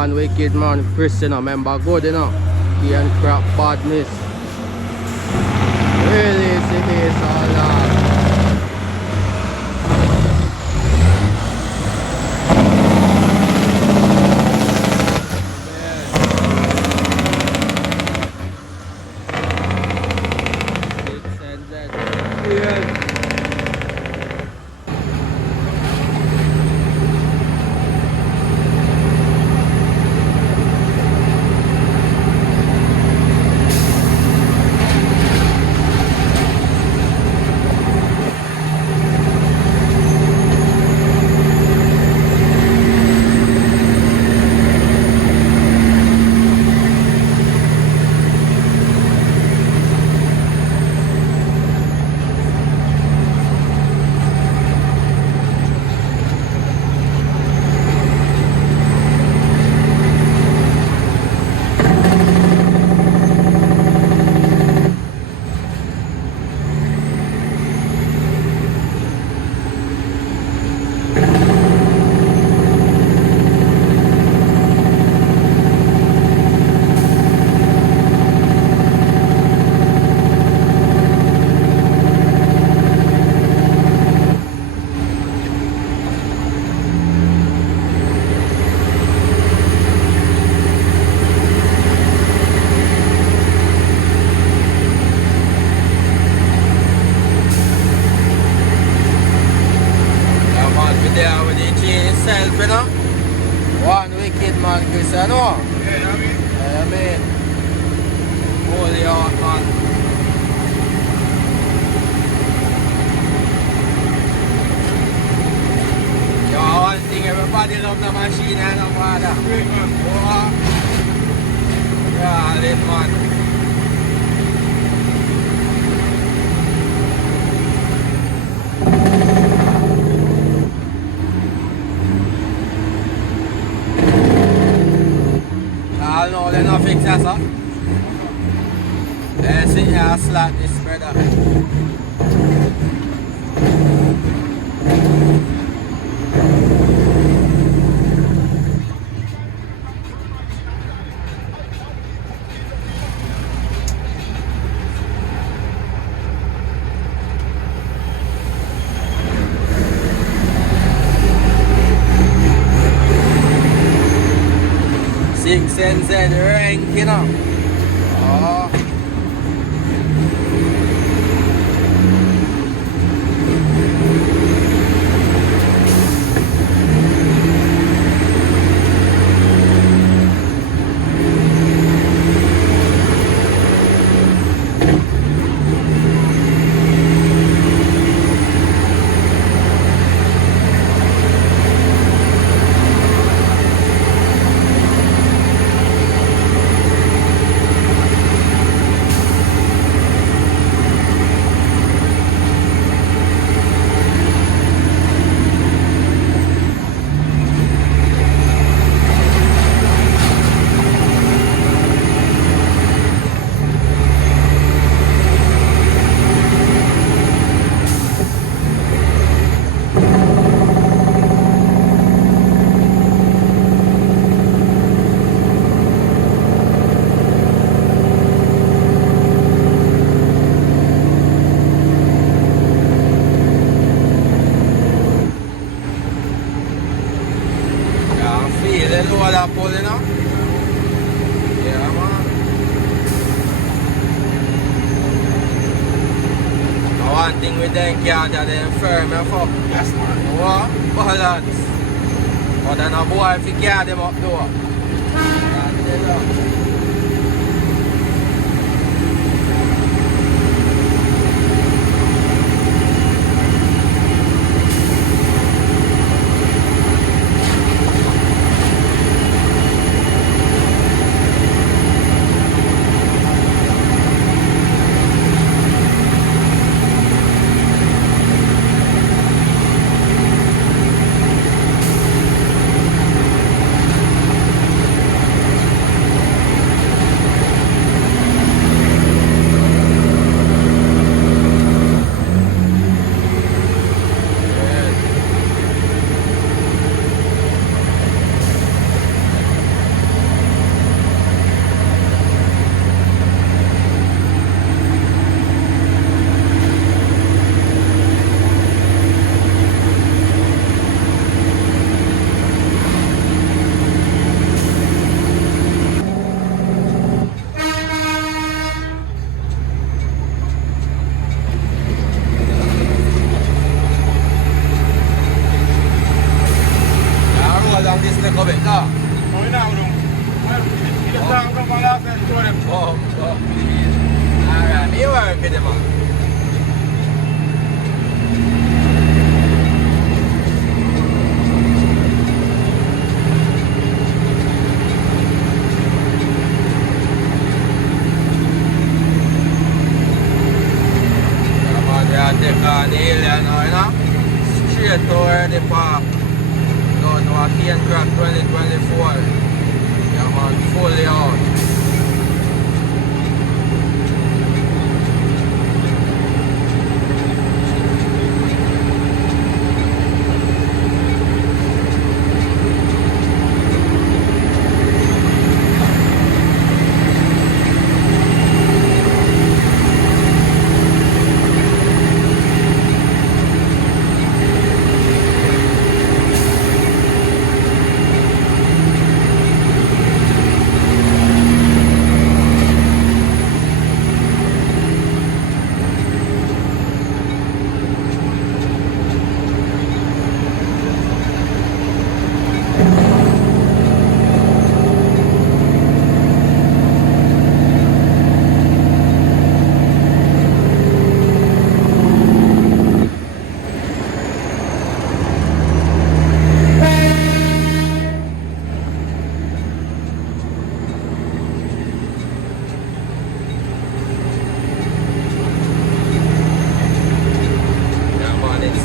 one wicked man, Chris, you know, remember good, you know. He and crap badness. Really, it is all that. There with the G itself, you know. One wicked man, Chris, you know. Yeah, I mean. Yeah, I mean. Holy heart, man. Yeah, one thing, everybody love the machine, you know, father. Great, man. Oh, yeah, this man. I know they're not fix that, sir. Let's see how slack this brother. Six NZ rank, you know. Oh. Pull, you know? Yeah, man. One thing with them cars that they firm and fuck. Yes, man. What? Balance. But then a boy if you carry them up door. along this little bit now. No, we now do. You just can't come on last and show them. Alright, me work with them, man. Take on the hill now, you know? Straight to where the park. Down to a Cane Crop 2024. Yeah man, fully out.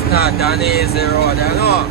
Not an easy road, you know.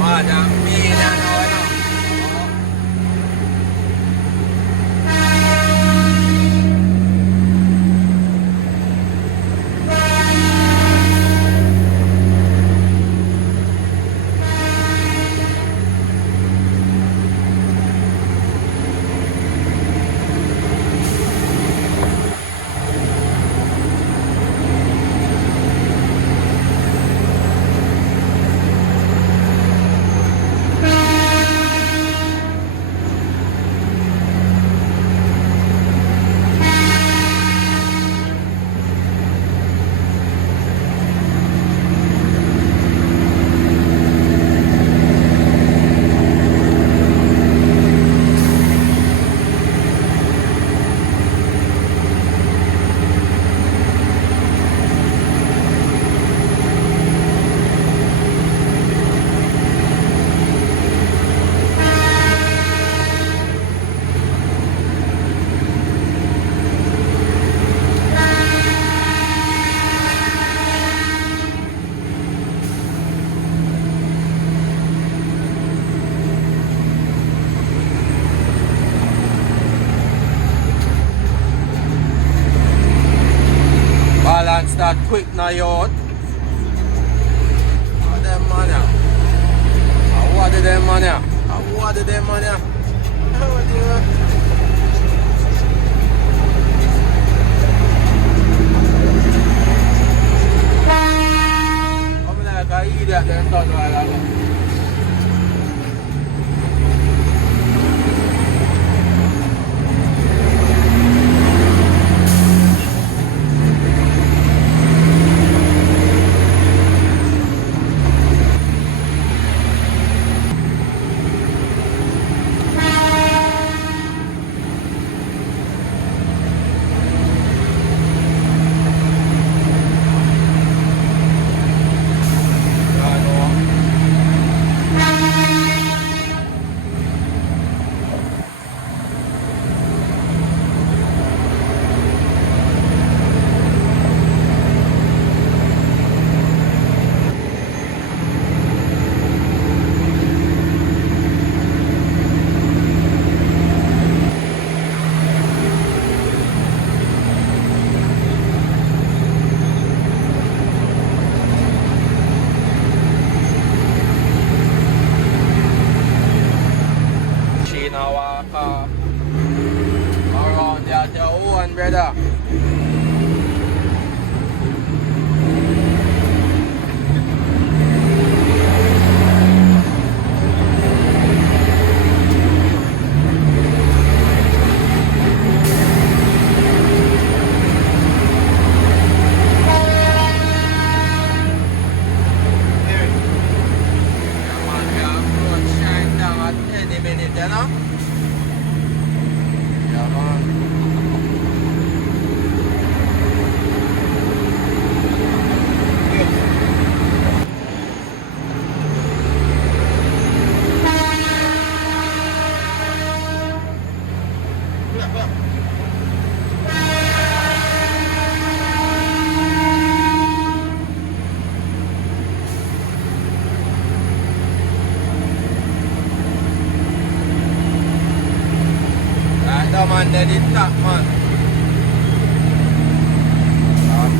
Madam, me na no. that quick now out. What them man ya? What did them man ya? What did them man ya? What do you? I'm like I eat that them done while ago. Around there at your own, brother. Man, they did that, man.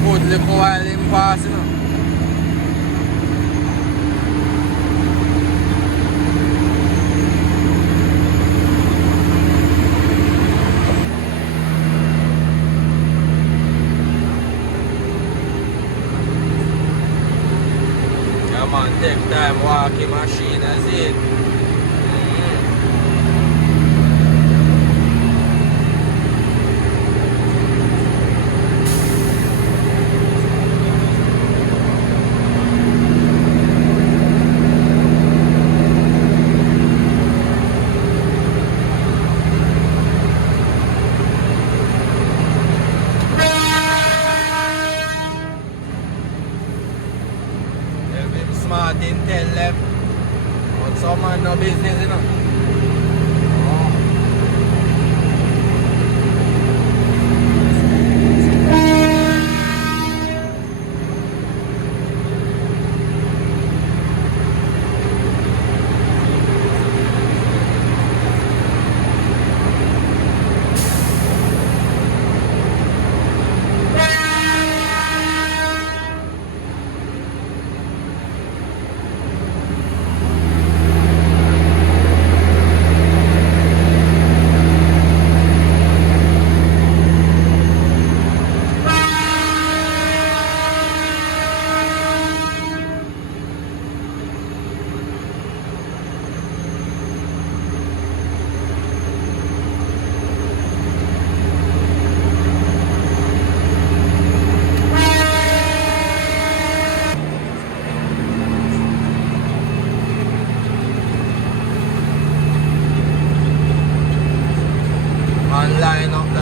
Good little while in pass, you know. Yeah, man, take time walking machine, that's it. Martin tell them, but some man no business, you know. Line up the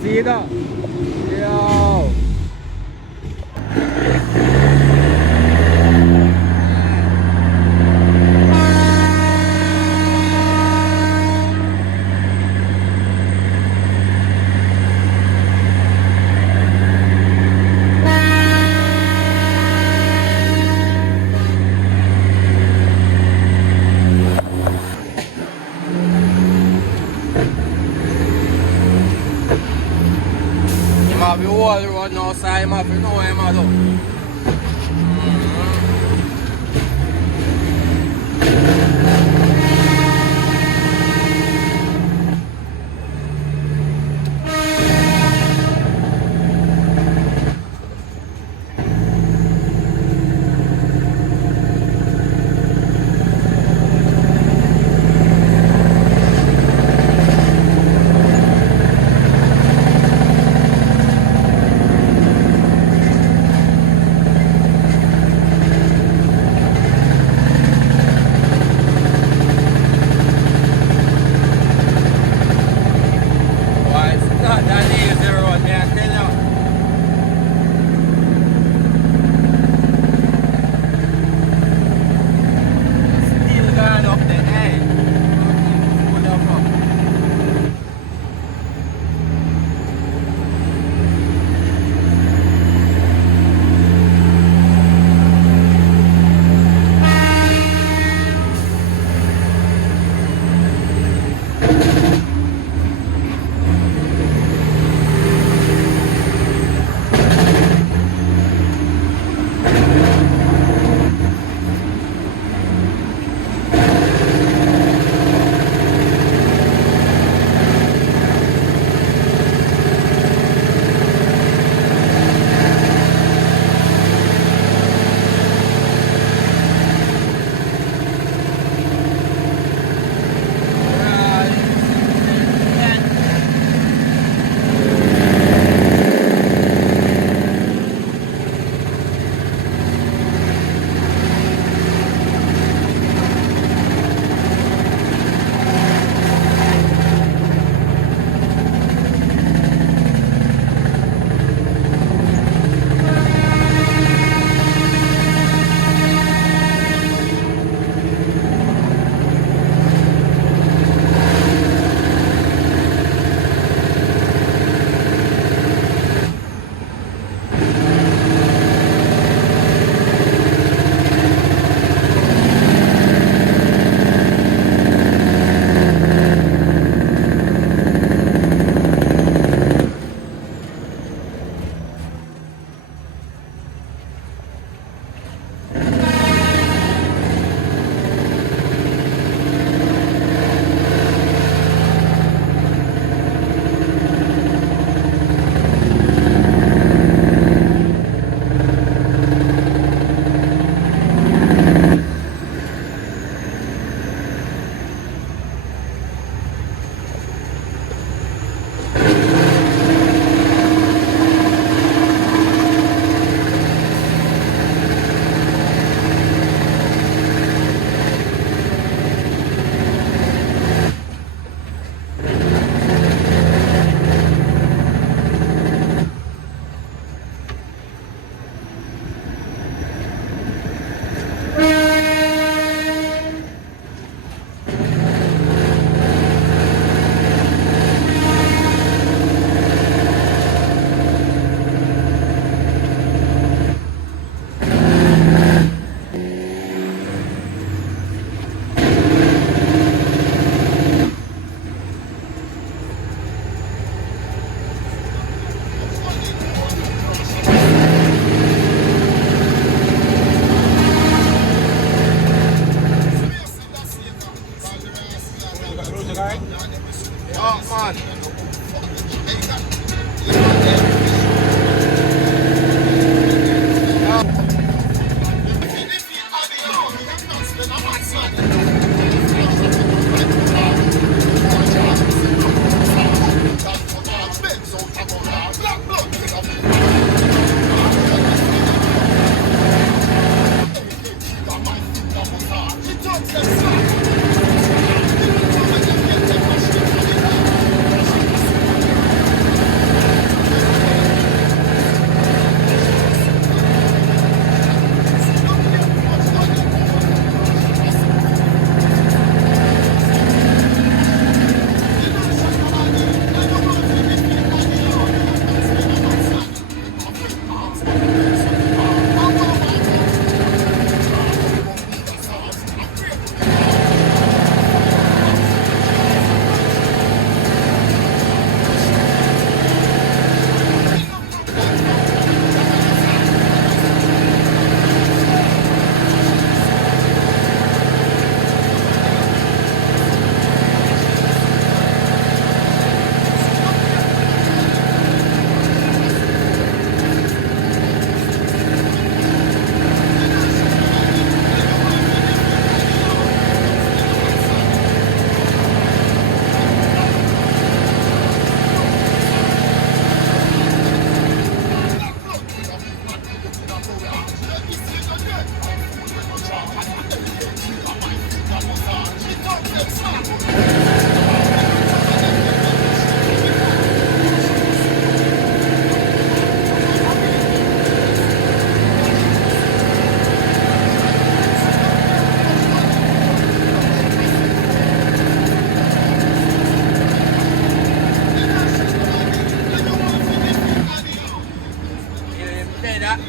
สีเนาะเดี๋ยวมาพี่วัวรถนอไซมาพี่โน้ยมาดู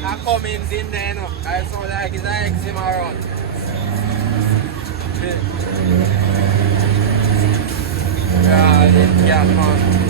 I come in there, no. I saw like it's an eczema around. Yeah, man.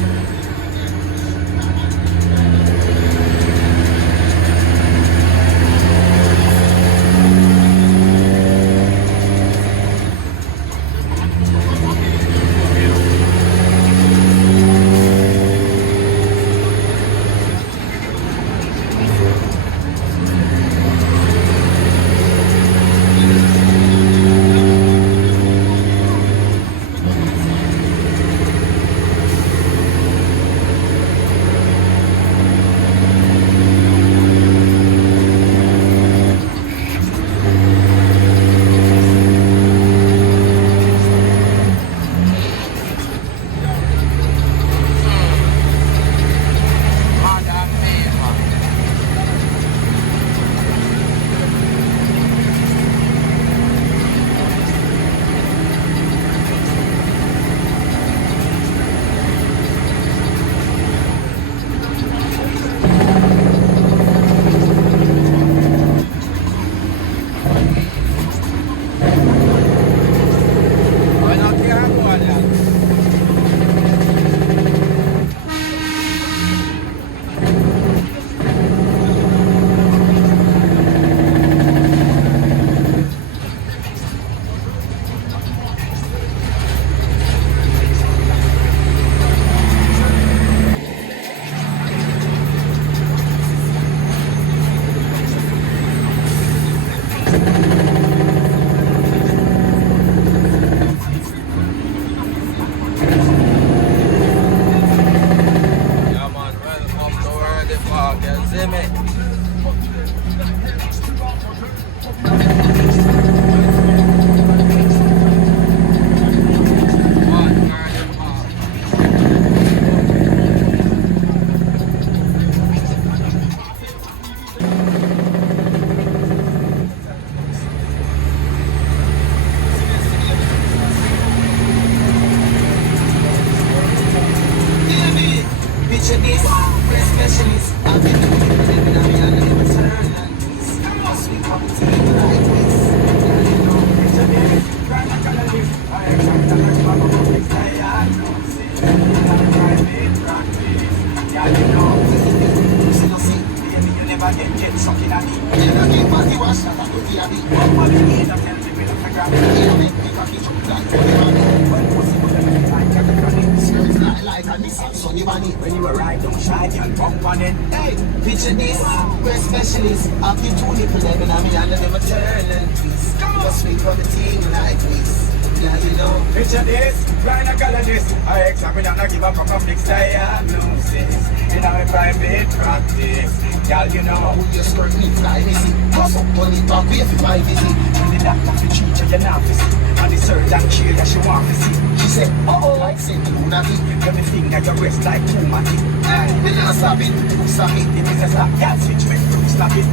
When you arrive, don't shy, girl, bump on it. Hey, picture this, we're specialists. I'll give 2 nipple them and I'm under them a turn and twist. Just wait for the team like this. Yeah, you know. Picture this, gynecologist. I examine and I give a proper fixed diagnosis. In our private practice. Girl, you know. Put your skirt me fly, me see. Cause up on it back, wait for my visit. When the doctor fi treat you, you're not fi see. And the surgeon chill that she want fi see. She said, I said, lunatic. Everything that you rest like too much. Hey, me not stop it, stop it. The business like girl switch me through, stop it.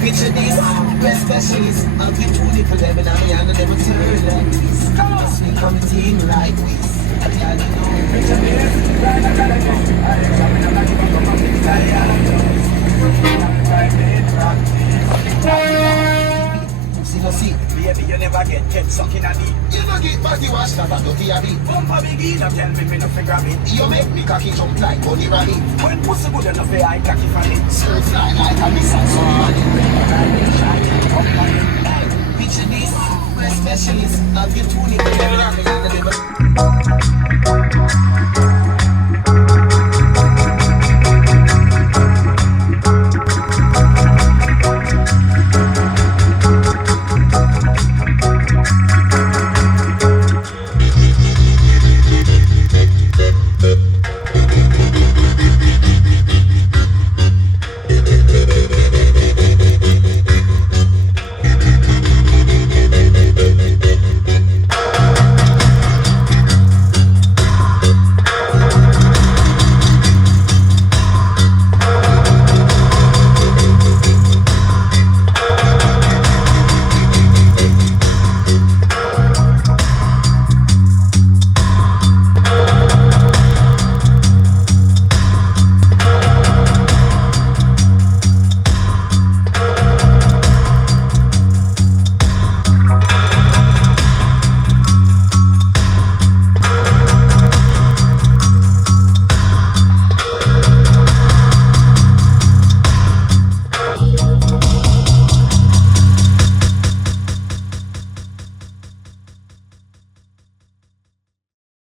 Picture this, we're specialists. I'll give 2 nipple them and I'm under them a turn like this. Just wait for the team like this. Yeah, you know. Picture this, gynecologist. I examine and I give a proper fixed diagnosis. In our private practice. See, baby, you never get sucking at it. you don't get body wash that a dirty a bit. Bump a biggie, now tell me no figure it. You make me cocky jump like Bunny Rabbit. When pussy good enough, I cocky for it. Skirt fly like a missile somebody. Hey, picture this, we're specialists. I'll give 2 nipple.